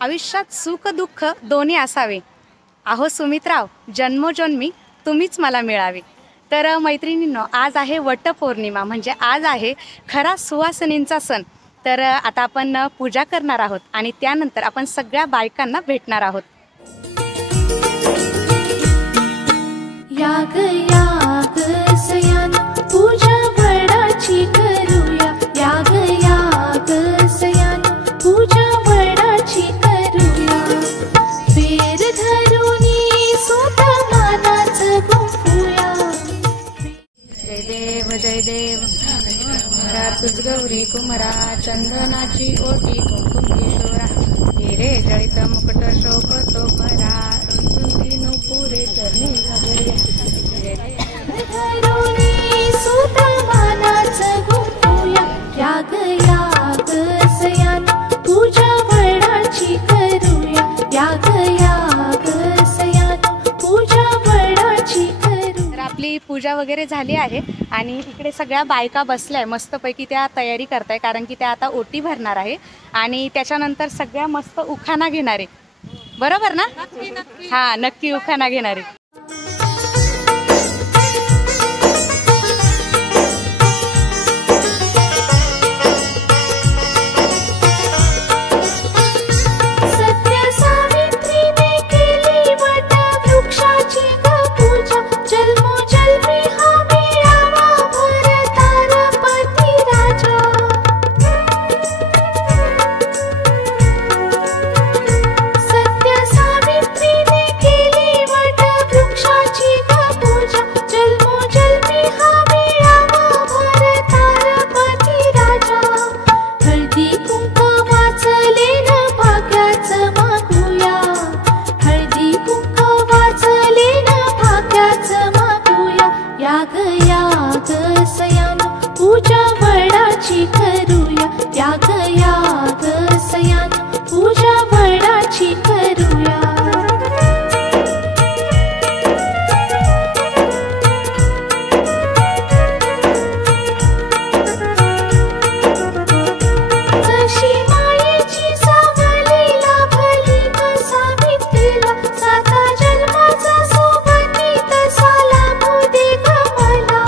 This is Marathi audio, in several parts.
आयुष्यात सुख दुःख दोन्ही असावे, आहो सुमित्राव जन्मोजन्मी तुम्हीच मला मिळावे। तर मैत्रिणींनो, आज आहे वटपौर्णिमा, म्हणजे आज आहे खरा सुवासिनींचा सण। तर आता आपण पूजा करणार आहोत आणि त्यानंतर आपण सगळ्या बायकांना भेटणार आहोत। याग याग सयान पूजा वडाची करूया, याग याग सयान पूजा वडाची करूया। बेर धरुनी सुत मानाच गुंफूया। जय देव कुमारा तुझ गौरी कुमारा, चंदनाची ओटी कुंकुम किशोरा, हिरे जळित मुकुट शोभतो भरा, रुंदी नुपुरे चरणी धरुनी सुत मानाच गुंफूया। याग याग सयान पूजा वडाची करूया, याग याग सयान पूजा वडाची करूया। तर आपली पूजा वगैरे झाली आहे आणि इकडे सगळ्या बायका बसल्याय, मस्तपैकी त्या तयारी करताय, कारण की त्या आता ओटी भरणार आहे आणि त्याच्यानंतर सगळ्या मस्त उखाणा घेणार आहे, बरोबर ना? हा, नक्की उखाणा घेणार आहे। याग याग सयान पूजा वडाची करूया, याग याग सयान पूजा वडाची करूया। जशी मायेची सावली लाभली सावित्रीला, साता जन्माचा सोबती तसा लाभू दे ग मला।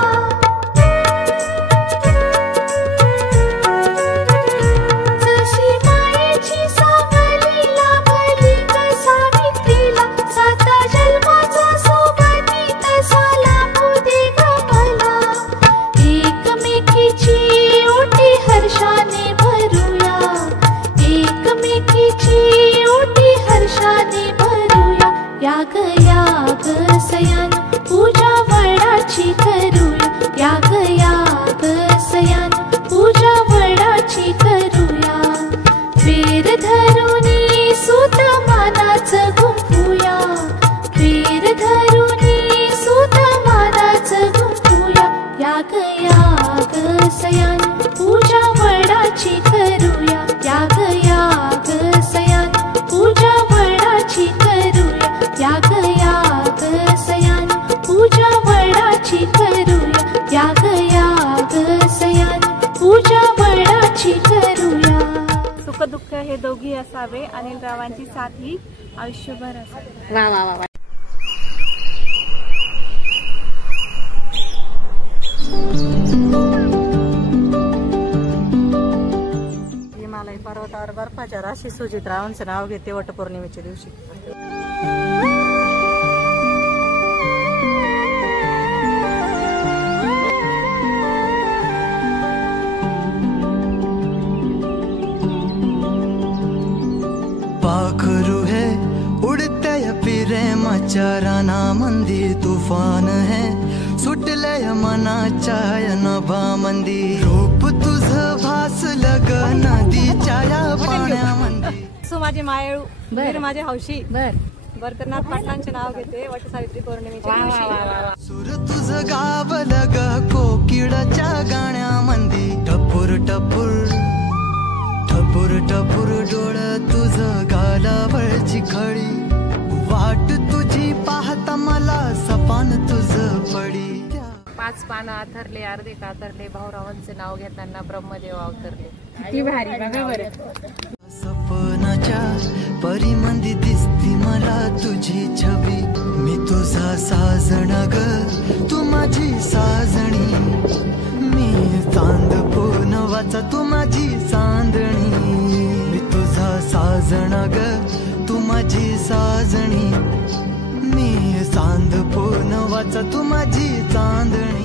जशी मायेची सावली लाभली सावित्रीला, साता जन्माचा सोबती तसा लाभू दे ग मला। एकमेकीची ओटी हर्षाने भरूया, एकमेकीची ओटी हर्षाने भरूया। याग याग सयान पूजा वडाची करूया, याग याग सयान पूजा वडाची करूया। बेर धरुनी सुत मानाच गुंफूया, बेर धरुनी सुत मानाच गुंफूया। याग याग सयान पूजा वडाची करूया, याग याग सयान पूजा वडाची करूया, याग याग सयान पूजा वडाची करूया, याग याग सयान पूजा वडाची करूया। सुख दुःख हे दोघी असावे, अनिल रावांची साथ ही आयुष्यभर असावी। वा वा वा। हिमालय पर्वतावर बर्फाच्या राशी सुजित रावांचं नाव घेते वटपौर्णिमेच्या दिवशी। पाखरू है उड़ते प्रेमाच्या राना मंदी, तूफान है सुटलय मनाच्या नभा मंदी, रूप तुझं भासलं ग नदीच्या या पाण्यामंदी। सो माझी मायळू वीर माझे हौशी बर बर्कनाथ पाटलांचे नाव घेते वटसावित्री पौर्णिमेच्या दिवशी। सुर तुझं गावलं ग कोकिळाच्या गाण्यामंदी, टपूर टपूर टपूर टपूर डोळ तुझं गालावरची खळी, वाट तुझी पाहता मला सपान तुझं पडी। 5 पानं आथरले अर्धे कातरले भाऊरावांचे नाव घेताना ब्रह्मदेव अवतरले. किती भारी बघा बरं. सपनाच्या परिमंदी दिसती मला तुझी छबी. मी तुझा साजण ग तू माझी साजणी. मी चांद पोनवाचा तू माझी चांदणी. मी तुझा साजण ग तू माझी साजणी. मी चांद पोनवाचा तू माझी चांदणी.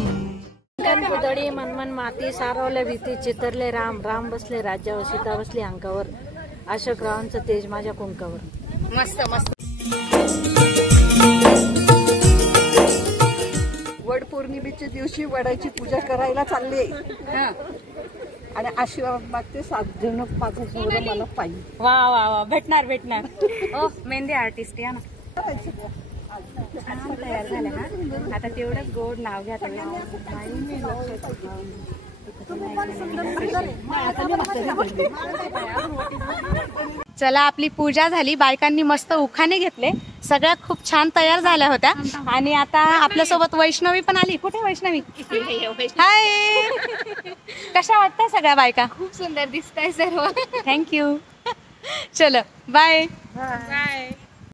पुतळी मनमन माती सारवल्या भीती चितरले राम. राम बसले राज्यावर सीता बसली अंकावर. अशोकरावांचं तेज माझ्या कुंकावर. मस्त मस्त. वड पौर्णिमेच्या दिवशी वडाची पूजा करायला चालले आणि आशीर्वाद मागते 7 जण 5 जण मला पाहिजे. वा वा वा, भेटणार भेटणार. ओ मेहंदी आर्टिस्ट या ना. छान तयार झालं हा. आता तेवढंच गोड नाव घ्या त्यांना. चला आपली पूजा झाली. बायकांनी मस्त उखाणे घेतले. सगळ्या खूप छान तयार झाल्या होत्या. आणि आता आपल्यासोबत वैष्णवी पण आली. कुठे वैष्णवी? हाय, कशा वाटतं सगळ्या बायका? खूप सुंदर दिसताय सर्व. थँक्यू. चलो बाय. काय